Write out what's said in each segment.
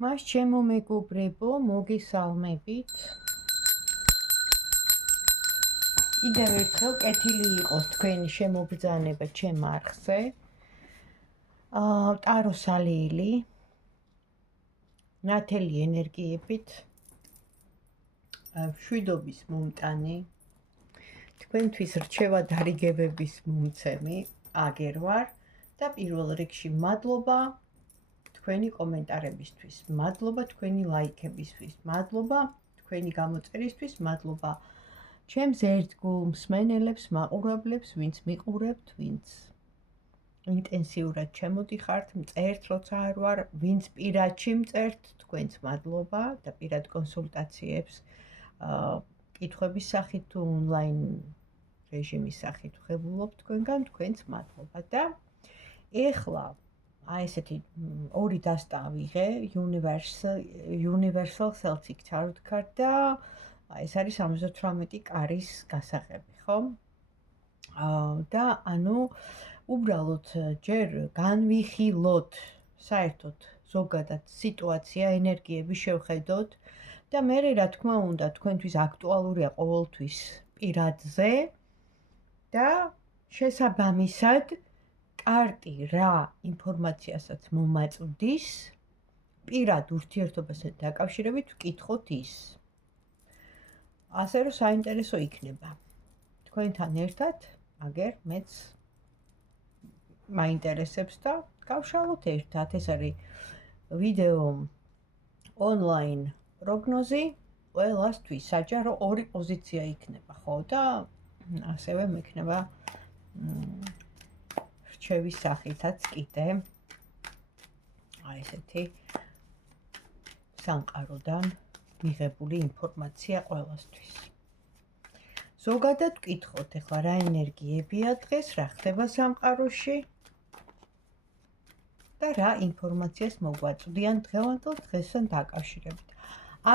მას ჩემო მეგობრებო, მოგესალმებით. კიდევ ერთხელ კეთილი იყოს თქვენი შემობრძანება ჩემ არხზე. ტარო სალიილი, ნათელი ენერგიებით, მშვიდობის მომტანი, თქვენთვის რჩევა დარიგებების მომცემი, აგერ ვარ და პირველ რიგში მადლობა თქვენი კომენტარებისთვის, მადლობა თქვენი ლაიქებისთვის, მადლობა თქვენი გამოწერისთვის, მადლობა ჩემს ერთგულ მსმენელებს, მაყურებლებს, ვინც მიყურებთ, ვინც ინტენსიურად ჩემოდიხართ, მწერთ, როცა არ ვარ, ვინც პირადში მწერთ, თქვენს მადლობა და პირად კონსულტაციებს კითხვების სახით თუ ონლაინ რეჟიმის სახით ვღებულობ თქვენგან, თქვენს მადლობა და ეხლა აი ესეთი ორი დასტა ვიღე, Universal Celtic Tarot card და ეს არის 78 კარის გასაღები, ხო? და ანუ უბრალოდ ჯერ განვიხილოთ საერთოდ ზოგადად სიტუაცია, ენერგიები შევხედოთ და მერე რა თქმა უნდა თქვენთვის აქტუალურია ყოველთვის პირადზე და შესაბამისად კარტი რა ინფორმაციასაც მომაწვდის პირად ურთიერთობასთან დაკავშირებით ვკითხოთ ის. ასე რომ საინტერესო იქნება. თქვენთან ერთად, აგერ მეც მაინტერესებს და გავშალოთ ერთად. ეს არის ვიდეო ონლაინ პროგნოზი, ყველასთვის საჯარო ორი პოზიცია იქნება, ხო? და ასევე მექნება რჩევის სახითაც კიდე აი ესეთი სამყაროდან მიღებული ინფორმაცია ყველასთვის. ზოგადად ვკითხოთ ახლა რა ენერგიებია დღეს, რა ხდება სამყაროში და რა ინფორმაციას მოგვაწვდიან დღევანდელ დღესთან დაკავშირებით.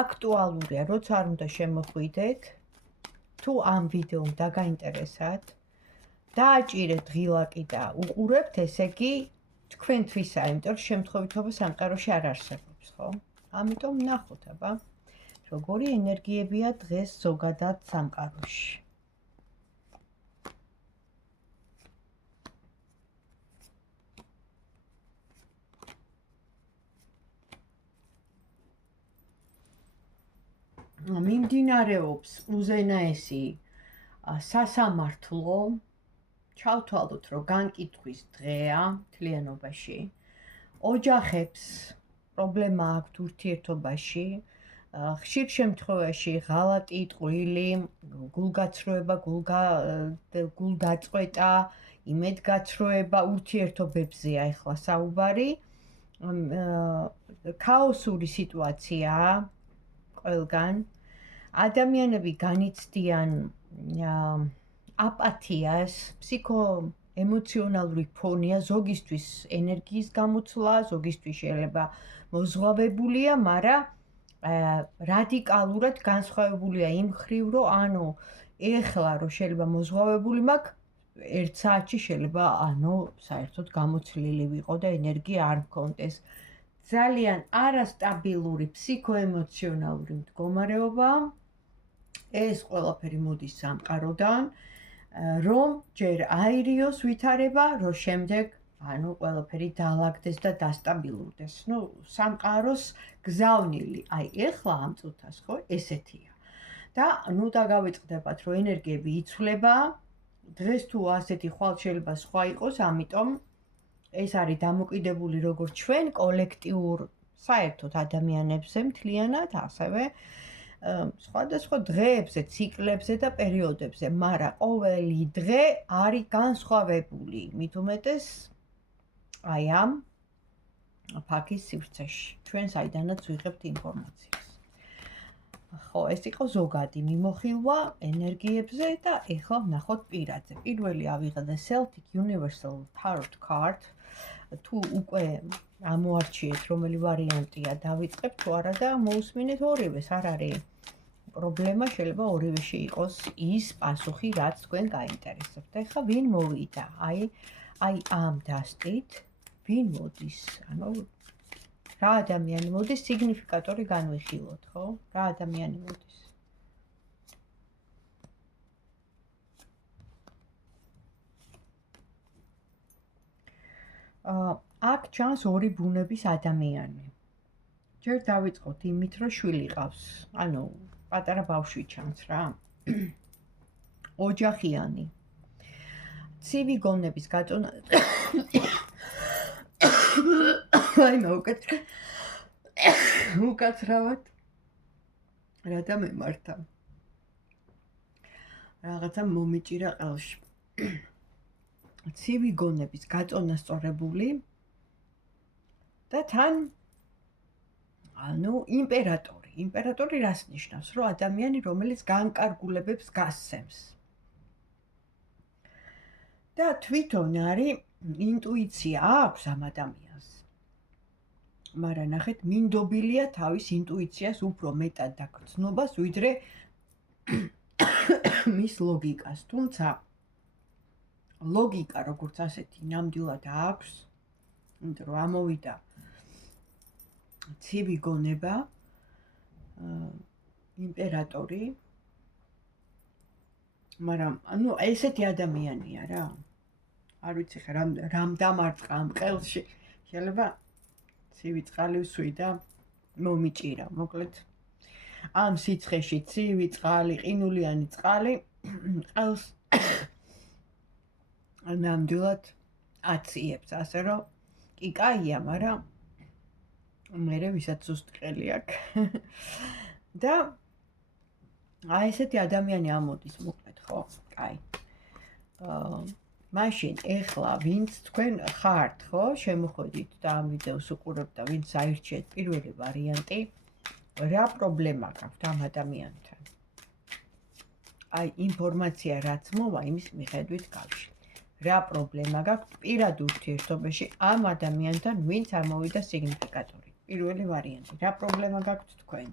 აქტუალურია, როცა არ უნდა შემოხვიდეთ, თუ ამ ვიდეომ დაგაინტერესათ, დააჭირეთ ღილაკი და უყურებთ, ესე იგი თქვენთვისაა, იმიტომ რომ შემთხვევითობა სამყაროში არ არსებობს, ხო? ამიტომ ნახოთ აბა. როგორი ენერგიებია დღეს ზოგადად სამყაროში. მიმდინარეობს უზენაესი სასამართლო, ჩავთვალოთ, რომ განკითხვის დღეა მთლიანობაში. ოჯახებს პრობლემა აქვთ ურთიერთობაში. ხშირ შემთხვევაში ღალატი, ტყუილი, გულგაცრუება, გულდაწყვეტა, იმედგაცრუება ურთიერთობებზეა ახლა საუბარი. ქაოსური სიტუაციაა ყველგან. ადამიანები განიცდიან აპათიას, ფსიქოემოციონალური ფონია, ზოგისთვის ენერგიის გამოცვლა, ზოგისთვის შეიძლება მოზღვავებულია, მაგრამ რადიკალურად განსხვავებულია იმ მხრივ, რომ ანუ ეხლა რომ შეიძლება მოზღვავებული მაქვს, ერთ საათში შეიძლება საერთოდ გამოცლილი ვიყო და ენერგია არ მქონდეს. ძალიან არასტაბილური ფსიქოემოციონალური მდგომარეობა. ეს ყველაფერი მოდის სამყაროდან, რომ ჯერ აირიოს ვითარება, რომ შემდეგ ყველაფერი დაალაგდეს და დასტაბილურდეს. სამყაროს გზავნილი, აი ეხლა ამ წუთას, ხო, ესეთია. და დაგავიწყდებათ, რომ ენერგიები იცვლება. დღეს თუ ასეთი ხვალ შეიძლება სხვა იყოს, ამიტომ ეს არის დამოკიდებული როგორც ჩვენ კოლექტიურ საერთოდ ადამიანებზე მთლიანად, ასევე სხვადასხვა დღეებზე, ციკლებზე და პერიოდებზე, მაგრამ ყოველი დღე არის განსხვავებული, მით უმეტეს აი ამ ფაქის სივრცეში, ჩვენ საიდანაც ვიღებთ ინფორმაციას. ხო, ეს იყო ზოგადი მიმოხილვა ენერგიებზე და ეხლა ვნახოთ პირადზე. პირველი ავიღე The Celtic Universal Tarot card. თუ უკვე ამოარჩიეთ რომელი ვარიანტია დავიწყებ თუ არა და მოусმინეთ ორივეს, არ არის პრობლემა, შეიძლება ორივეში იყოს ის პასუხი, რაც თქვენ გაინტერესებთ. ეხლა ვინ მოვიდა? აი ამ დასტით ვინ მოდის? რა ადამიანი მოდის, სიგნიფიკატორი განვიხილოთ, ხო? რა ადამიანი მოდის. აქ ჩანს ორი ბუნების ადამიანი. ჯერ დავიწყოთ იმით, რომ შვილი ყავს. ანუ პატარა ბავშვი ჩანს რა. ოჯახიანი. ცივი გონების გაწონა. აი უკაცრავად. რადა მემართა. რაღაცა მომიჭირა ყელში. ცივი გონების გაწონა სწორებული და თან იმპერატორი. იმპერატორი რას ნიშნავს? რომ ადამიანი, რომელიც განკარგულებებს გასცემს. და თვითონ არის ინტუიცია აქვს ამ ადამიანს. მაგრამ ნახეთ, მინდობილია თავის ინტუიციას უფრო მეტად დაგრძნობას, ვიდრე მის ლოგიკას. თუმცა ლოგიკა როგორც ასეთი ნამდვილად აქვს, იმიტომ რომ ამოვიდა ცივი გონება, იმპერატორი, მაგრამ ესეთი ადამიანია რა. არ ვიცი ხა რამ დამარწყა ამ ყელში. შეიძლება ცივი წყალი ვსვი და მომიჭირა, მოკლედ. ამ სიცხეში ცივი წყალი, ყინულიანი წყალი ყელს ნამდვილად აციებს, ასე რომ კი კაია, მაგრამ მერე ვისაც ზუსტ ყელი აქვს. და აი ესეთი ადამიანი ამოდის, მოკლედ, ხო? კაი. მაშინ ეხლა ვინც თქვენ ხართ, ხო? შემოხვედით და ამ ვიდეოს უყურებთ და ვინც აირჩიეთ პირველი ვარიანტი, რა პრობლემა გაქვთ ამ ადამიანთან? აი ინფორმაცია რაც მოვა, იმის მიხედვით გავშლი. რა პრობლემა გაქვთ პირად ურთიერთობაში ამ ადამიანთან, ვინც ამოვიდა სიგნიფიკატორი? პირველი ვარიანტი. რა პრობლემა გაქვთ თქვენ?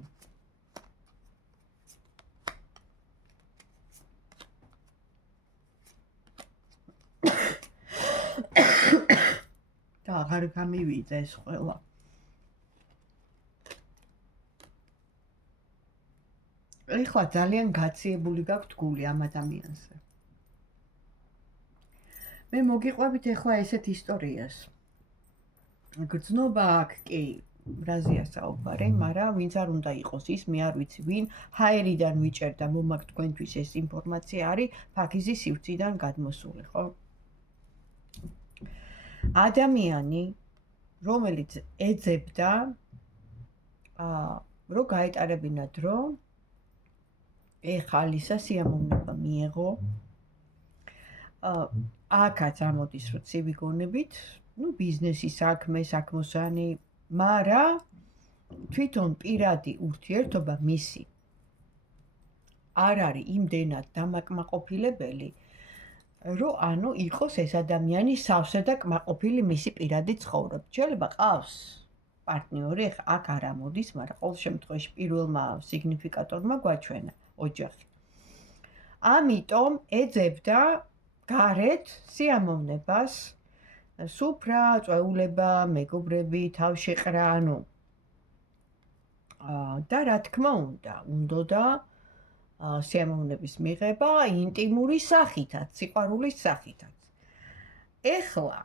და აღარ გამივიდა ეს ყველა. ეხლა ძალიან გაციებული გაქვთ გული ამ ადამიანზე. მე მოგიყვებით ეხლა ესეთ ისტორიას. გრძნობა აქ კი რაზეა საუბარი, მაგრამ ვინც არ უნდა იყოს ის, მე არ ვიცი ვინ, ჰაერიდან ვიჭერდა მომაკ თქვენთვის ეს ინფორმაცია არის ფაქიზის სივრციდან გადმოსული, ხო? ადამიანი, რომელიც ეძებდა, რომ გაეტარებინა დრო, ეხალისა სიამოვნება მიეღო. აქაც ამოდის, რომ ცივი გონებით, ბიზნესი, საქმე, საქმოსანი, მაგრამ თვითონ პირადი ურთიერთობა მისი არ არის იმდენად დამაკმაყოფილებელი, რომ იყოს ეს ადამიანი სავსე და კმაყოფილი მისი პირადი ცხოვრება. შეიძლება ყავს პარტნიორი, აქ არ ამოდის, მაგრამ ყოველ შემთხვევაში პირველმა სიგნიფიკატორმა გვაჩვენა ოჯახი. ამიტომ ეძებდა გარეთ სიამოვნებას, სუფრა, წვეულება, მეგობრები, თავშეყრა, და რა თქმა უნდა სიამოვნების მიღება ინტიმური სახითაც, სიყვარულის სახითაც. ეხლა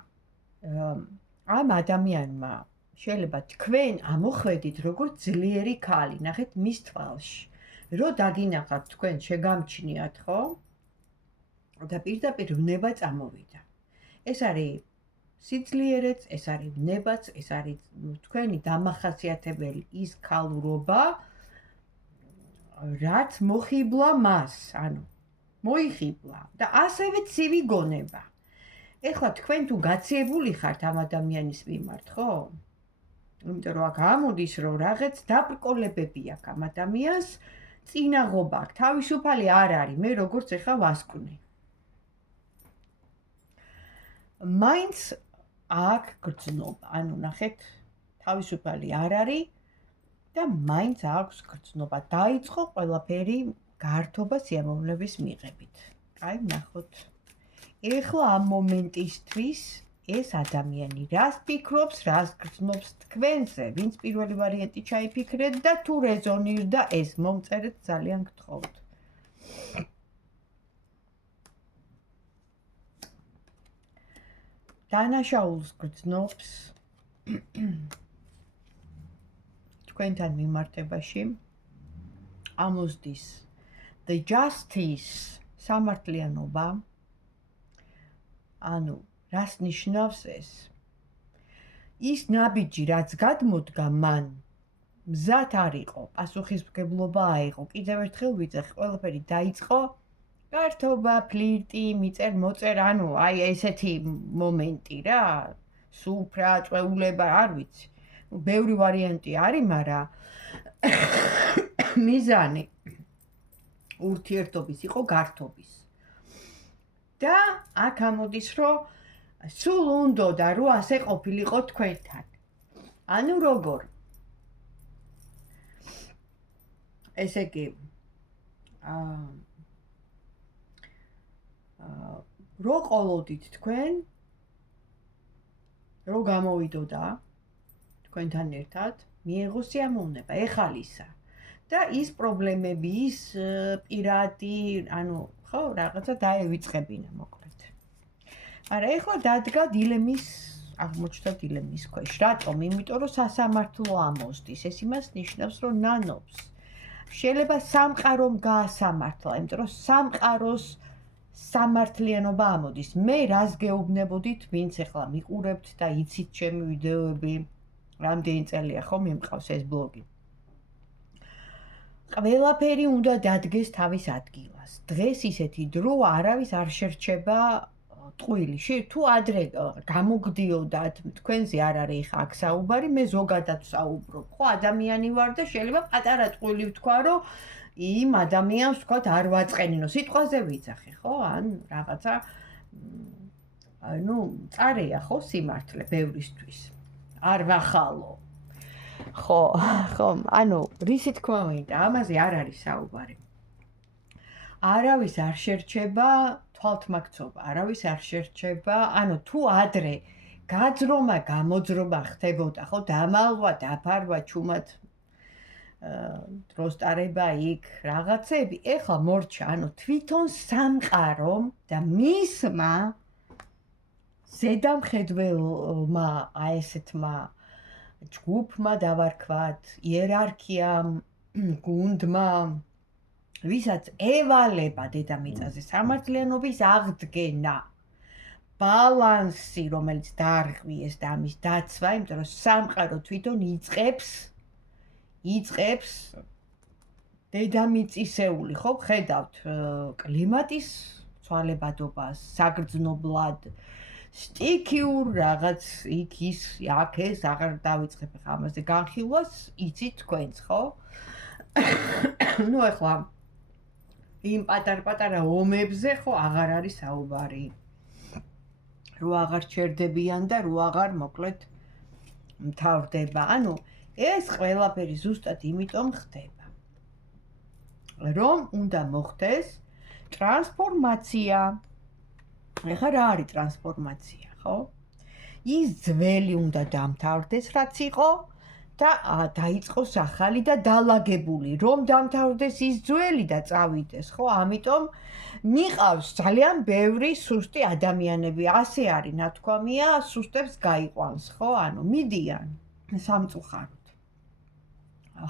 ამ ადამიანმა შეიძლება თქვენ ამოხვედით როგორც ძლიერი ქალი, ნახეთ მის თვალში, რომ დაგინახავთ თქვენ შეგამჩნიათ, ხო? და პირდაპირ ვნება წამოვიდა. ეს არის სიძლიერეც, ეს არის ვნებაც, ეს არის თქვენი დამახასიათებელი ის ქალურობა, რაც მოხიბლა მას, მოიხიბლა და ასევე ცივი გონება. ეხლა თქვენ თუ გაციებული ხართ ამ ადამიანის მიმართ, ხო? იმიტომ რომ აქ ამოდის, რომ რაღაც დაბრკოლებები აქვს ამ ადამიანს, წინაღობა აქვს, თავისუფალი არ არის, მე როგორც ეხლა ვასკვნი. მაინც აქ გრძნობა, ნახეთ, თავისუფალი არ არის და მაინც აქვს გრძნობა. დაიწყო ყველაფერი გართობა სიამოვნების მიღებით. აი, ნახოთ. ეხლა ამ მომენტისთვის ეს ადამიანი რას ფიქრობს, რას გრძნობს თქვენზე, ვინც პირველი ვარიანტი ჩაიფიქრეთ და თუ რეზონირდა ეს, მომწერეთ, ძალიან გთხოვთ. დანაშაულს გრძნობს თქვენთან მიმართებაში ამოსდის the justice სამართლიანობა ანუ რას ნიშნავს ეს ის ნაბიჯი რაც გადმოდგა მან მზად არ იყო პასუხისმგებლობა აიღო კიდევ ერთხელ ვიძახი ყველაფერი დაიწყო გართობა ფლირტი მიწერ მოწერ ანუ აი ესეთი მომენტი რა სუფრა წვეულება არ ვიცი ბევრი ვარიანტი არის მაგრამ მიზანი ურთიერთობის იყო გართობის და აქ ამოდის რომ სულ უნდოდა რომ ასე ყოფილიყო თქვენთან ანუ როგორ ესე იგი რო ყოლოდით თქვენ რო გამოვიდოდა თქვენთან ერთად მიიღო სიამოვნება ეხალისა და ის პრობლემები ის პირადი ანუ ხო რაღაცა დაევიწყებინა მოკლედ არა ეხლა დადგა დილემის აღმოჩნდა დილემის ქვეშ რატომ იმიტომ რომ სასამართლო ამოსდის ეს იმას ნიშნავს რომ ნანობს შეიძლება სამყარომ გაასამართლა იმიტომ რომ სამყაროს სამართლიანობა ამოდის მე რას გეუბნებოდით ვინც ეხლა მიყურებთ და იცით ჩემი ვიდეოები რამდენი წელია ხო მიმყავს ეს ბლოგი ყველაფერი უნდა დადგეს თავის ადგილას დღეს ისეთი დრო არავის არ შერჩება ტყუილი თუ ადრე გამოგდიოდათ თქვენზე არ არის ხა აქ საუბარი მე ზოგადად საუბრობ ხო ადამიანი ვარ და შეიძლება პატარა ტყუილი ვთქვა რომ იმ ადამიანს ვთქვათ არ ვაწყენინო სიტყვაზე ვიძახი ხო ან რაღაცა ну წარეა ხო სიმართლე ბევრისთვის არ ვახალო ხო ანუ რისი თქმა მინდა ამაზე არ არის საუბარი არავის არ შერჩება თვალთმაქცობა არავის არ შერჩება ანუ თუ ადრე გაძრომა გამოძრომა ხდებოდა ხო დამალვა დაფარვა ჩუმად დროსტარება იქ რაღაცები ეხლა მორჩა ანუ თვითონ სამყარომ და მისმა ზედამხედველმა აი ესეთმა ჯგუფმა დავარქვათ იერარქიამ გუნდმა ვისაც ევალება დედამიწაზე სამართლიანობის აღდგენა ბალანსი რომელიც დაარღვიეს და ამის დაცვა იმიტომ რომ სამყარო თვითონ იწყებს დედამიწისეული ხო ხედავთ კლიმატის ცვალებადობას საგრძნობლად სტიქიურ რაღაც იქ ის აქ ეს აღარ დავიწყებ ხა ამაზე განხილვას იცით თქვენც ხო ну ახლა იმ პატარ-პატარა ომებზე ხო აღარ არის საუბარი რო აღარ ჩერდებიან და რო აღარ მოკლედ მთავრდება ანუ ეს ყველაფერი ზუსტად იმიტომ ხდება რომ უნდა მოხდეს ტრანსფორმაცია ეხლა რა არის ტრანსფორმაცია ხო ის ძველი უნდა დამთავრდეს რაც იყო და დაიწყოს ახალი და დალაგებული რომ დამთავრდეს ის ძველი და წავიდეს ხო ამიტომ მიყავს ძალიან ბევრი სუსტი ადამიანები ასე არის ნათქვამია სუსტებს გაიყვანს ხო ანუ მიდიან სამწუხაროდ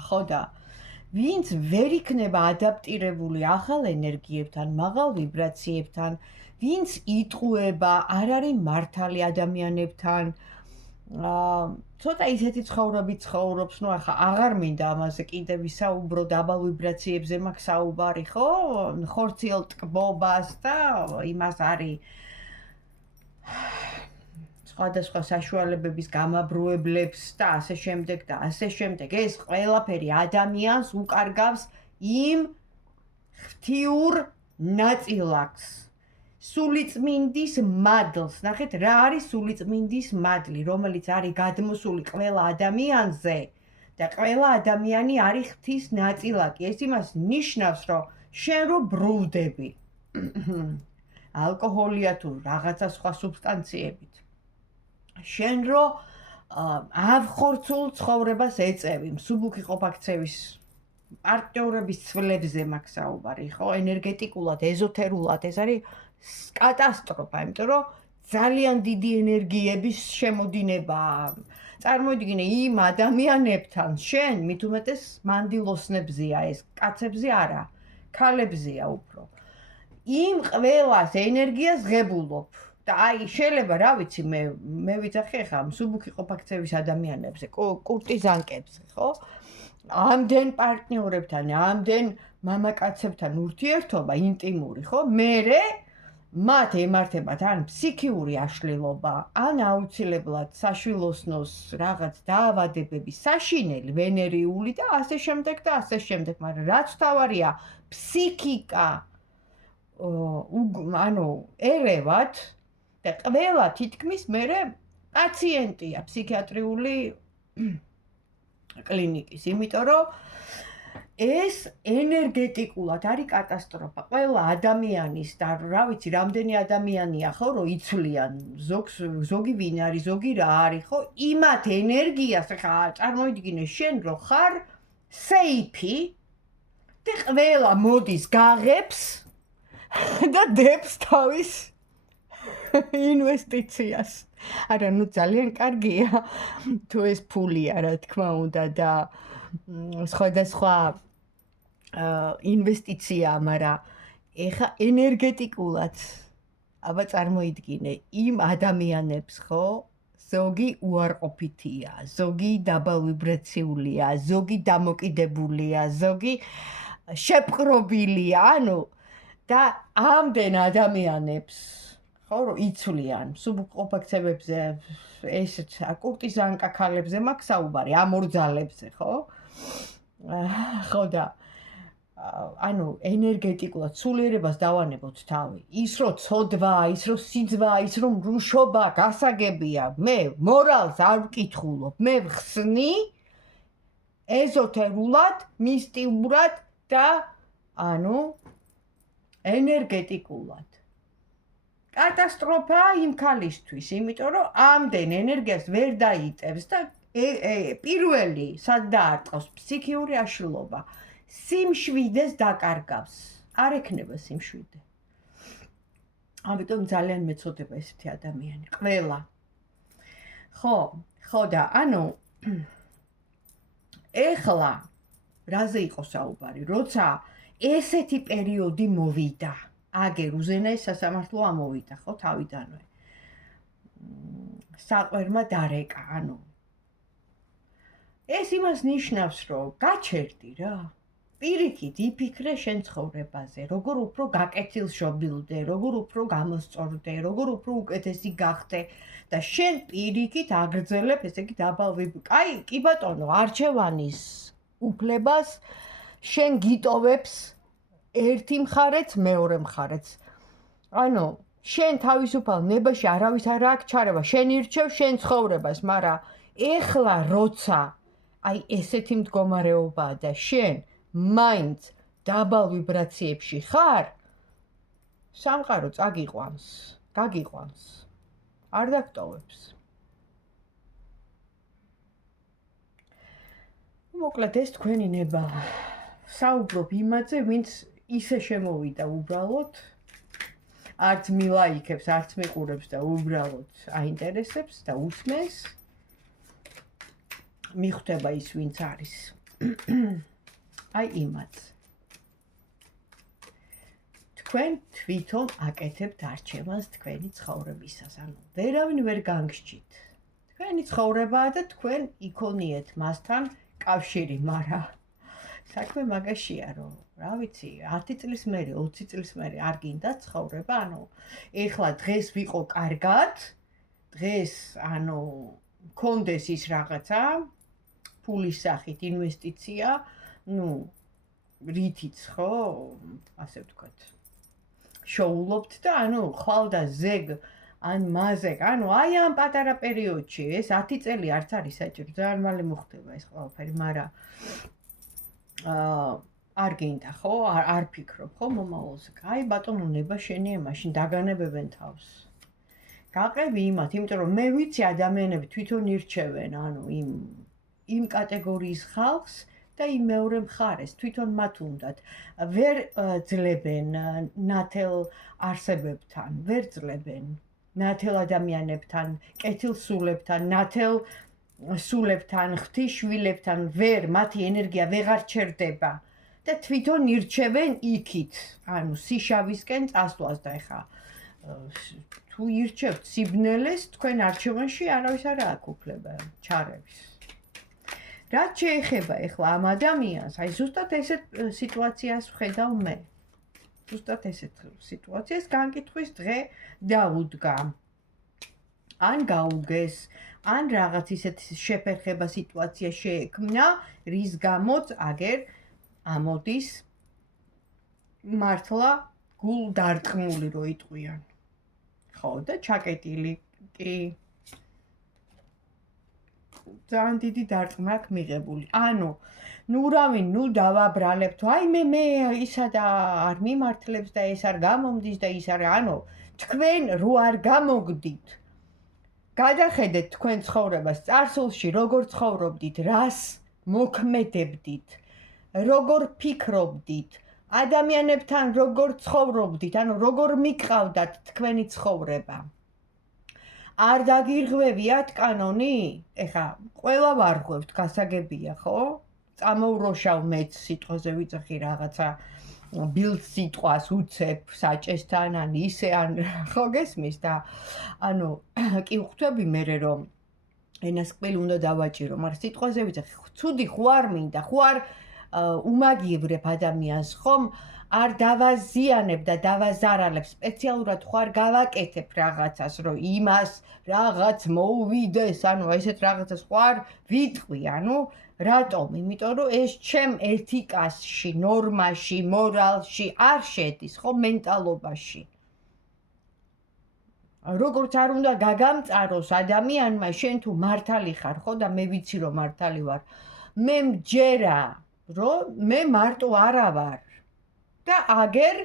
ხო და ვინც ვერ იქნება ადაპტირებული ახალ ენერგიებთან მაღალ ვიბრაციებთან ვინც იტყუება არ არის მართალი ადამიანებთან ცოტა ისეთი ცხოვრებით ცხოვრობს ნუ ახლა აღარ მინდა ამაზე კიდე ვისაუბრო დაბალ ვიბრაციებზე მაქვს საუბარი ხო ხორციელ ტკბობას და იმას არის სხვადასხვა საშუალებების გამაბრუებლებს და ასე შემდეგ ეს ყველაფერი ადამიანს უკარგავს იმ ღვთიურ ნაწილაკს სულიწმინდის მადლს ნახეთ რა არის სულიწმინდის მადლი რომელიც არის გადმოსული ყველა ადამიანზე და ყველა ადამიანი არის ღვთის ნაწილაკი ეს იმას ნიშნავს რომ შენ რო ბრუნდები ალკოჰოლია თუ რაღაცა სხვა სუბსტანციებით შენ რო ავხორცულ ცხოვრებას ეწევი, მსუბუქი ყოფაქცევის პარტნიორების ცვლებზე მაქვს საუბარი, ხო? ენერგეტიკულად, ეზოთერულად ეს არის კატასტროფა, იმიტომ რომ ძალიან დიდი ენერგიების შემოდინებაა. წარმოიდგინე იმ ადამიანებთან შენ მით უმეტეს მანდილოსნებზია ეს, კაცებზე არა, ქალებზია უფრო. იმ ყველას ენერგიას ღებულობ. და აი შეიძლება რა ვიცი მე ვიცახე ხა მსუბუქი ყოფაქცევის ადამიანებზე, კურტიზანკებზე, ხო? ამდენ პარტნიორებთან, ამდენ მამაკაცებთან ურთიერთობა ინტიმური, ხო? მერე მათ ემართებათ ან ფსიქიური აშლილობა, ან აუცილებლად საშვილოსნოს რაღაც დაავადებების საშინელი, ვენერიული და ასე შემდეგ და ასე შემდეგ, მაგრამ რაც თავარია ფსიქიკა ანუ ერევათ და ყველა თითქმის მერე პაციენტია ფსიქიატრიული კლინიკის, იმიტომ რომ ეს ენერგეტიკულად არის კატასტროფა. ყველა ადამიანის და რა ვიცი, რამდენი ადამიანია ხო, რომ იცვლიან ზოგი ვინ არის, ზოგი რა არის, ხო? იმათ ენერგიას ხა წარმოიდგინე შენ რო ხარ სეიფი და ყველა მოდის გაღებს და დებს თავის ინვესტიციას. არა, ნუ ძალიან კარგია თუ ეს ფულია, რა თქმა უნდა და სხვადასხვა ინვესტიცია, მაგრამ ეხა ენერგეტიკულად აბა წარმოიდგინე იმ ადამიანებს, ხო? ზოგი უარყოფითია, ზოგი დაბალვიბრაციულია, ზოგი დამოკიდებულია, ზოგი შეპყრობილია, ანუ და ამდენ ადამიანებს ხო რომ იცვლიან მსუბუქ ყოფაქცევებზე ესეც კურტიზანკა ქალებზე მაქვს საუბარი ამორძალებზე ხო ხო და ანუ ენერგეტიკულად სულიერებას დავანებოთ თავი ის რომ ცოდვა ის რომ სიძვა ის რომ რუშობა გასაგებია მე მორალს არ ვკითხულობ მე ვხსნი ეზოთერულად მისტიურად და ანუ ენერგეტიკულად კატასტროფა იმ ქალისთვის, იმიტომ რომ ამდენ ენერგიას ვერ დაიტევს და პირველი სად დაარტყავს ფსიქიური აშლილობა. სიმშვიდეს დაკარგავს. არ ექნება სიმშვიდე. ამიტომ ძალიან მეწოდება ესეთი ადამიანი. ყველა. ხო და ანუ ეხლა რაზე იყო საუბარი, როცა ესეთი პერიოდი მოვიდა. აგერ უზენაეს სასამართლო ამოვიდა, ხო, თავიდანვე. საყვერმა დარეკა, ანუ ეს იმას ნიშნავს, რომ გაჩერდი რა. პირიქით იფიქრე შენ ცხოვრებაზე, როგორ უფრო გაკეთილშობილდე, როგორ უფრო გამოსწორდე, როგორ უფრო უკეთესი გახდე და შენ პირიქით აგრძელებ, ესე იგი კაი, კი ბატონო, არჩევანის უფლებას შენ გიტოვებს ერთი მხარეც, მეორე მხარეც. ანუ შენ თავისუფალ ნებაში არავის არ აქვს ჩარევა, შენ ირჩევ შენ ცხოვრებას, მაგრამ ეხლა როცა აი ესეთი მდგომარეობაა და შენ მაინც დაბალ ვიბრაციებში ხარ, სამყარო წაგიყვანს, გაგიყვანს. არ დაგტოვებს. მოკლედ ეს თქვენი ნება. საუბრობ იმაზე, ვინც ისე შემოვიდა უბრალოდ, არც მილაიქებს, არც მიყურებს და უბრალოდ აინტერესებს და უსმენს. მიხვდება ის, ვინც არის. აი იმაც. თქვენ თვითონ აკეთებთ არჩევანს თქვენი ცხოვრებისას, ანუ ვერავინ ვერ განგსჯით. თქვენი ცხოვრებაა და თქვენ იქონიეთ მასთან კავშირი, მაგრამ საქმე მაგაშია, რომ რა ვიცი, 10 წლის მერე, 20 წლის მერე არ გინდა ცხოვრება, ანუ ეხლა დღეს ვიყო კარგად, დღეს ანუ მქონდეს ის რაღაცა, ფულის სახით ინვესტიცია, ну, რითიც ხო, ასე ვთქვათ. შოულობთ და ანუ ხვალ და ზეგ ან მაზეგ, ანუ აი ამ პატარა პერიოდში, ეს 10 წელი არც არის საჭირო, ძალიან მალე მოხდება ეს ყველაფერი, მაგრამ არ გინდა ხო, არ ფიქრობ ხო მომავალზე. აი ბატონო ნება შენია, მაშინ დაგანებებენ თავს. გაყევი იმათ, იმიტომ რომ მე ვიცი ადამიანები თვითონ ირჩევენ, ანუ იმ კატეგორიის ხალხს და იმ მეორე მხარეს, თვითონ მათ უნდათ. ვერ ძლებენ ნათელ არსებებთან, ვერ ძლებენ ნათელ ადამიანებთან, კეთილსულებთან, ნათელ სულებთან, ღვთისშვილებთან, მათი ენერგია ვეღარ ჩერდება და თვითონ ირჩევენ იქით, ანუ სიშავისკენ წასვლას და ეხა თუ ირჩევთ სიბნელეს, თქვენ არჩევანში არავის არ აქვს უფლება ჩარევის. რაც შეეხება ეხლა ამ ადამიანს, აი ზუსტად ესეთ სიტუაციას ვხედავ მე. ზუსტად ესეთ სიტუაციას განკითხვის დღე დაუდგა. ან გაუგეს, ან რაღაც ისეთი შეფერხება სიტუაცია შეექმნა, რის გამოც აგერ ამოდის მართლა გულ დარწმული რო იტყვიან. ხო და ჩაკეტილი კი ძალიან დიდი დარტყმა აქვს მიღებული. ანუ ნუ დავაბრალებთ, აი მე ისა და არ მიმართლებს და ეს არ გამომდის და ის არ, ანუ თქვენ რო არ გამოგდით, გადახედეთ თქვენ ცხოვრებას წარსულში, როგორ ცხოვრობდით, რას მოქმედებდით, როგორ ფიქრობდით, ადამიანებთან როგორ ცხოვრობდით, ანუ როგორ მიყავდათ თქვენი ცხოვრება. არ დაგირღვევიათ კანონი? ეხა ყველა ვარღვევთ, გასაგებია, ხო? წამოვროშავ მეც სიტყვაზე ვიძახი რაღაცა ბილდ სიტყვას უცებ საჭესთან, ან ისე, ან ხო გესმის და ანუ კი ვხვდები მერე რომ ენასკვლელი უნდა დავაჭირო, მაგრამ სიტყვაზე ვიძახი, ცუდი ხო არ მინდა, ხო არ უმაგივრებ ადამიანს, ხომ? არ დავაზიანებ და დავაზარალებ, სპეციალურად ხო არ გავაკეთებ რაღაცას, რომ იმას რაღაც მოუვიდეს, ანუ ესეთ რაღაცას ხო არ ვიტყვი, ანუ რატომ? იმიტომ რომ ეს ჩემ ეთიკაში, ნორმაში, მორალში არ შედის, ხო, მენტალობაში. როგორც არ უნდა გაგამწაროს ადამიანმა, შენ თუ მართალი ხარ, ხო და მე ვიცი რომ მართალი ვარ. მე მჯერა, რომ მე მარტო არა ვარ. და აგერ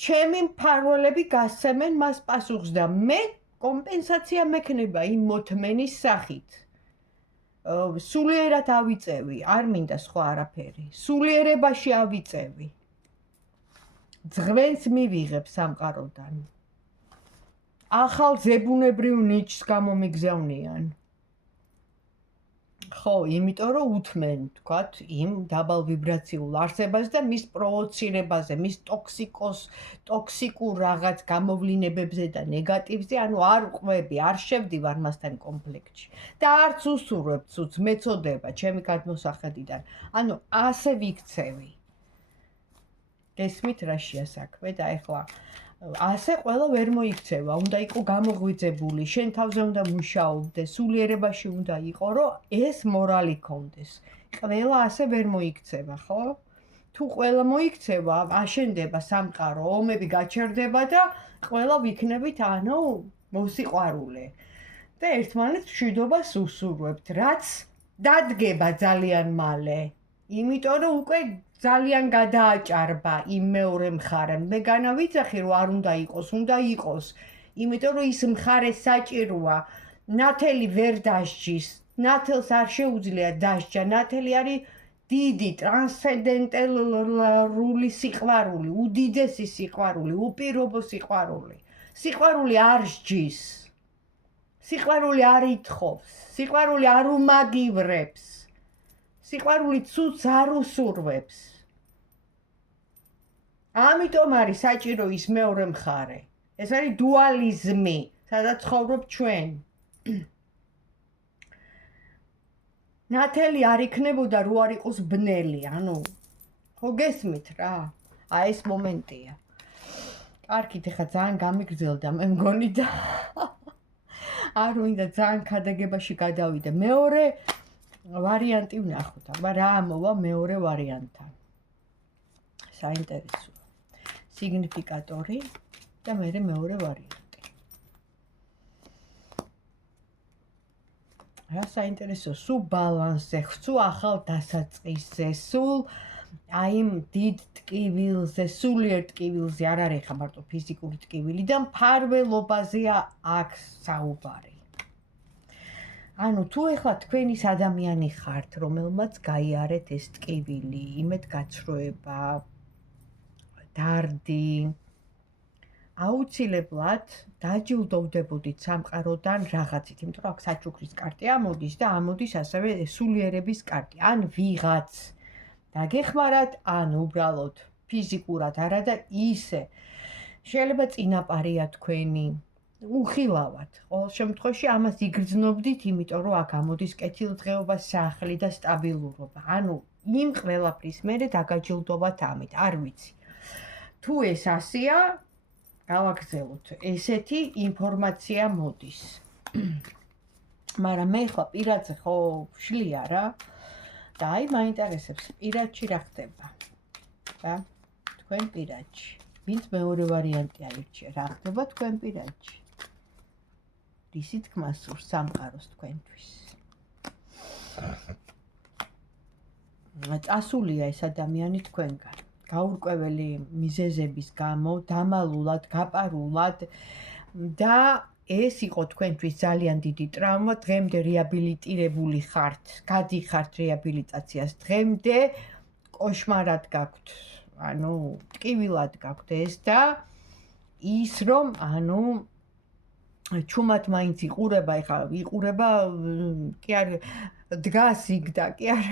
ჩემი მფარველები გასცემენ მას პასუხს და მე კომპენსაცია მექნება იმ მოთმენის სახით. სულიერად ავიწევი, არ მინდა სხვა არაფერი. სულიერებაში ავიწევი. ძღვენს მივიღებ სამყაროდან. ახალ ზებუნებრივ ნიჭს გამომიგზავნიან. ხო, იმიტომ რომ უთმენ, თქვათ, იმ დაბალ ვიბრაციულ არსებას და მის პროვოცირებაზე, მის ტოქსიკურ რაღაც გამოვლინებებზე და ნეგატივზე, ანუ არ ყვები, არ შევდივარ მასთან კონფლიქტში და არც უსურვებ ცუც მეწოდება ჩემი გადმოსახედიდან. ანუ ასე ვიქცევი. გესმით რაშია საქმე და ეხლა ასე ყველა ვერ მოიქცევა, უნდა იყო გამოღვიძებული, შენ თავზე უნდა მუშაობდეს, სულიერებაში უნდა იყო, რომ ეს მორალი ქონდეს. ყველა ასე ვერ მოიქცევა, ხო? თუ ყველა მოიქცევა, აშენდება სამყარო, ომები გაჩერდება და ყველა ვიქნებით, ანუ მოსიყვარულე. და ერთმანეთს მშვიდობას უსურვებთ, რაც დადგება ძალიან მალე. იმიტომ რომ უკვე ძალიან გადააჭარბა იმ მეორე მხარემ. მე განავიძახი რომ არ უნდა იყოს, უნდა იყოს. იმიტომ რომ ის მხარე საჭიროა. ნათელი ვერ დასჯის. ნათელს არ შეუძლია დასჯა. ნათელი არის დიდი ტრანსცენდენტალური სიყვარული, უდიდესი სიყვარული, უპირობო სიყვარული. სიყვარული არ სჯის. სიყვარული არ ითხოვს. სიყვარული არ უმაგივრებს. სიყვარული ცუცს არ უსურვებს. ამიტომ არის საჭირო ის მეორე მხარე. ეს არის დუალიზმი, სადაც ცხოვრობ ჩვენ. ნათელი არ იქნებოდა რო არ იყოს ბნელი, ანუ ხო გესმით რა? აი ეს მომენტია. კარგით, ეხლა ძალიან გამიგრძელდა მე მგონი და არ მინდა ძალიან ქადაგებაში გადავიდე. მეორე ვარიანტი ვნახოთ, აბა რა ამოვა მეორე ვარიანტთან. საინტერესოა. სიგნიფიკატორი და მერე მეორე ვარიანტი. რა საინტერესო, სულ ბალანსზე, სულ ახალ დასაწყისზე, სულ აი იმ დიდ ტკივილზე, სულიერ ტკივილზე არ არის ხა მარტო ფიზიკური ტკივილი და მფარველობაზეა აქ საუბარი. ანუ თუ ეხლა თქვენ ის ადამიანი ხართ, რომელმაც გაიარეთ ეს ტკივილი, იმედგაცრუება, დარდი, აუცილებლად დაჯილდოვდებოდით სამყაროდან რაღაცით, იმიტომ რომ აქ საჩუქრის კარტი ამოდის და ამოდის ასევე სულიერების კარტი, ან ვიღაც დაგეხმარათ, ან უბრალოდ ფიზიკურად არა და ისე შეიძლება წინაპარია თქვენი, უხილავად. ყოველ შემთხვევაში ამას იგრძნობდით, იმიტომ რომ აქ ამოდის კეთილდღეობა, სახლი და სტაბილურობა. ანუ იმ ყველაფრის მერე დაგაჯილდოვათ ამით, არ ვიცი. თუ ეს ასეა, გავაგრძელოთ. ესეთი ინფორმაცია მოდის. მაგრამ მე ხო პირადზე ხო ვშლია რა. და აი მაინტერესებს პირადში რა ხდება. რა? თქვენ პირადში. ვინც მეორე ვარიანტი აირჩია, რა ხდება თქვენ პირადში? რისი თქმა სურს სამყაროს თქვენთვის? წასულია ეს ადამიანი თქვენგან. გაურკვეველი მიზეზების გამო, დამალულად, გაპარულად და ეს იყო თქვენთვის ძალიან დიდი ტრავმა, დღემდე რეაბილიტირებული ხართ, გადიხართ რეაბილიტაციას, დღემდე კოშმარად გაქვთ, ანუ ტკივილად გაქვთ ეს და ის რომ, ანუ ჩუმად მაინც იყურება, ეხლა იყურება, კი არ დგას იქ და კი არ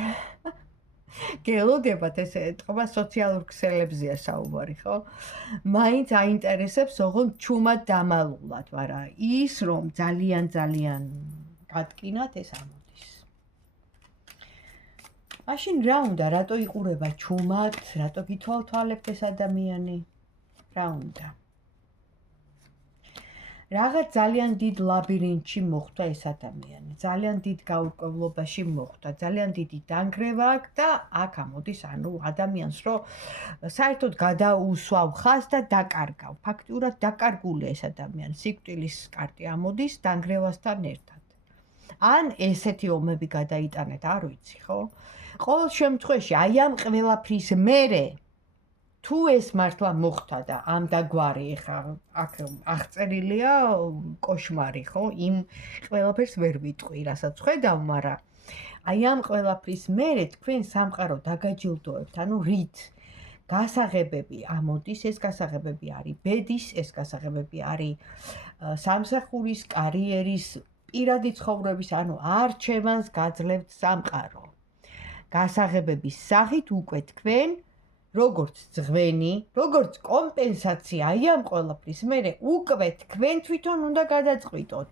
გელოდებათ ეს ეთყობა სოციალურ ქსელებზეა საუბარი, ხო? მაინც აინტერესებს ოღონდ ჩუმად დამალულად, მაგრამ ის რომ ძალიან გატკინათ ეს ამოდის. მაშინ რა უნდა, რატო იყურება ჩუმად, რატო გითვალთვალებთ ეს ადამიანი? რა უნდა? რაღაც ძალიან დიდ ლაბირინთში მოხვდა ეს ადამიანი, ძალიან დიდ გაურკვევლობაში მოხვდა, ძალიან დიდი დანგრევა აქვს და აქ ამოდის, ანუ ადამიანს რომ საერთოდ გადაუსვავ ხაზს და დაკარგავ. ფაქტიურად დაკარგულია ეს ადამიანი, სიკვდილის კარტი ამოდის დანგრევასთან ერთად. ან ესეთი ომები გადაიტანეთ, არ ვიცი, ხო? ყოველ შემთხვევაში, აი ამ ყველაფრის მერე თუ ეს მართლა მოხდა და ამ დაგვარი ეხა აქ აღწერილია კოშმარი, ხო? იმ ყველაფერს ვერ ვიტყვი, რასაც ხედავ, მაგრამ აი ამ ყველაფრის მერე თქვენ სამყარო დაგაჯილდოებთ, ანუ რით? გასაღებები ამოდის, ეს გასაღებები არის ბედის, ეს გასაღებები არის სამსახურის, კარიერის, პირადი ცხოვრების, ანუ არჩევანს გაძლევთ სამყარო. გასაღებების სახით უკვე თქვენ როგორც ძღვენი, როგორც კომპენსაცია აი ამ ყველაფრის მერე უკვე თქვენ თვითონ უნდა გადაწყვიტოთ.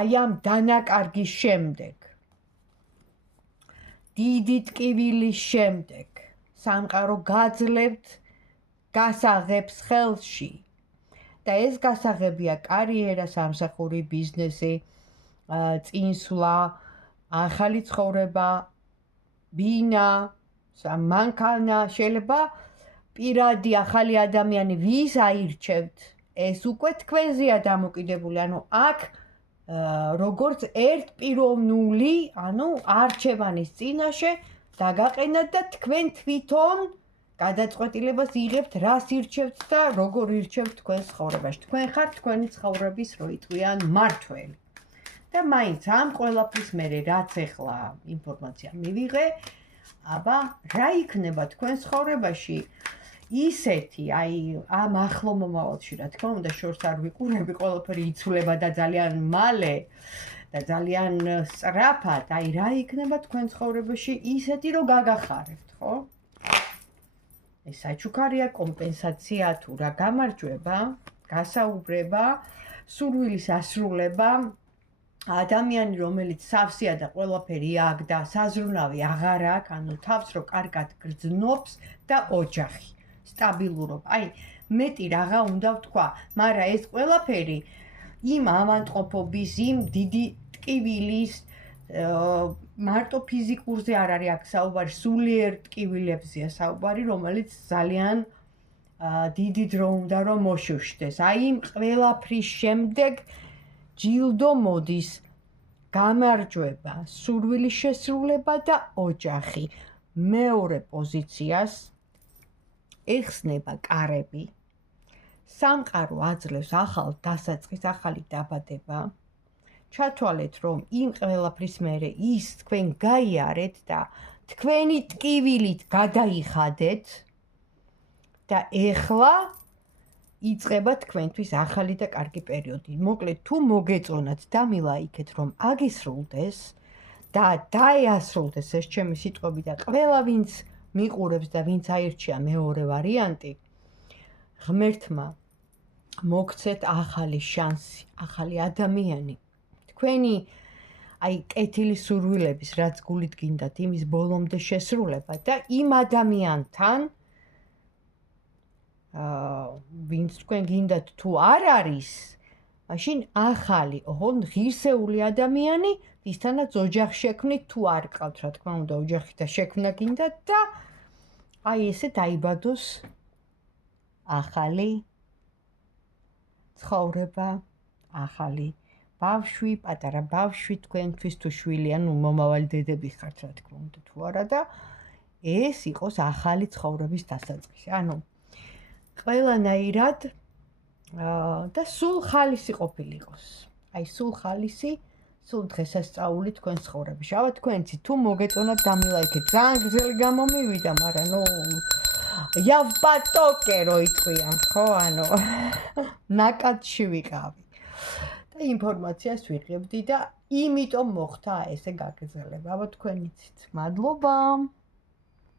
აი ამ დანაკარგის შემდეგ, დიდი ტკივილის შემდეგ, სამყარო გაძლევთ გასაღებს ხელში. და ეს გასაღებია კარიერა, სამსახური, ბიზნესი, წინსვლა, ახალი ცხოვრება, ბინა, მანქანა, შეიძლება პირადი ახალი ადამიანი ვის აირჩევთ, ეს უკვე თქვენზეა დამოკიდებული, ანუ აქ როგორც ერთპიროვნული, ანუ არჩევანის წინაშე დაგაყენათ და თქვენ თვითონ გადაწყვეტილებას იღებთ, რას ირჩევთ და როგორ ირჩევთ თქვენს ცხოვრებაში. თქვენ ხართ თქვენი ცხოვრების როიტყვიან მართველი. და მაინც ამ ყველაფრის მერე რაც ეხლა ინფორმაცია მივიღე, აბა რა იქნება თქვენ ცხოვრებაში ისეთი, აი ამ ახლო მომავალში, რა თქმა უნდა, შორს არ ვიყურები, ყველაფერი იცვლება და ძალიან მალე და ძალიან სწრაფად, აი რა იქნება თქვენ ცხოვრებაში ისეთი, რომ გაგახარებთ, ხო? ეს საჩუქარია, კომპენსაცია თუ რა გამარჯვება, გასაუბრება, სურვილის ასრულება, ადამიანი, რომელიც სავსეა და ყველაფერი აქ და საზრუნავი აღარ აქვს, ანუ თავს რო კარგად გრძნობს და ოჯახი, სტაბილურობა. აი, მეტი რაღა უნდა ვთქვა, მაგრამ ეს ყველაფერი იმ ავადმყოფობის, იმ დიდი ტკივილის მარტო ფიზიკურზე არ არის აქ საუბარი, სულიერ ტკივილებზეა საუბარი, რომელიც ძალიან დიდი დრო უნდა რომ მოშუშდეს. აი იმ ყველაფრის შემდეგ ჯილდო მოდის გამარჯვება, სურვილის შესრულება და ოჯახი. მეორე პოზიციას ეხსნება კარები, სამყარო აძლევს ახალ დასაწყის, ახალი დაბადება. ჩათვალეთ, რომ იმ ყველაფრის მერე ის თქვენ გაიარეთ და თქვენი ტკივილით გადაიხადეთ და ეხლა იწყება თქვენთვის ახალი და კარგი პერიოდი. მოკლედ, თუ მოგეწონათ და მილაიქეთ, რომ აგისრულდეს და დაეასრულდეს ეს ჩემი სიტყვები და ყველა ვინც მიყურებს და ვინც აირჩია მეორე ვარიანტი, ღმერთმა მოგცეთ ახალი შანსი, ახალი ადამიანი. თქვენი კეთილი სურვილების, რაც გულით გინდათ, იმის ბოლომდე შესრულება და იმ ადამიანთან, ვინც თქვენ გინდათ თუ არ არის, მაშინ ახალი, ღირსეული ადამიანი, ვისთანაც ოჯახს შექმნით, თუ არ გყავთ, რა თქმა უნდა, ოჯახი და შექმნა გინდათ და ესე დაიბადოს ახალი ცხოვრება, ახალი ბავშვი, პატარა ბავშვი თქვენთვის თუ შვილი, ანუ მომავალი დედები ხართ, რა თქმა უნდა, თუ არა და ეს იყოს ახალი ცხოვრების დასაწყისი. ანუ ყველანაირად და სულ ხალისი ყოფილიყოს. სულ ხალისი, სულ დღესასწაული თქვენ ცხოვრებაში. თქვენც თუ მოგეწონათ დამილაიქეთ. ძალიან გრძელი გამომივიდა, მაგრამ явпатоке რო იტყვიან, ხო? ანუ ნაკადში ვიყავი. და ინფორმაციას ვიღებდი და იმიტომ მოხდა ესე გაგრძელება. თქვენ იცით. მადლობა.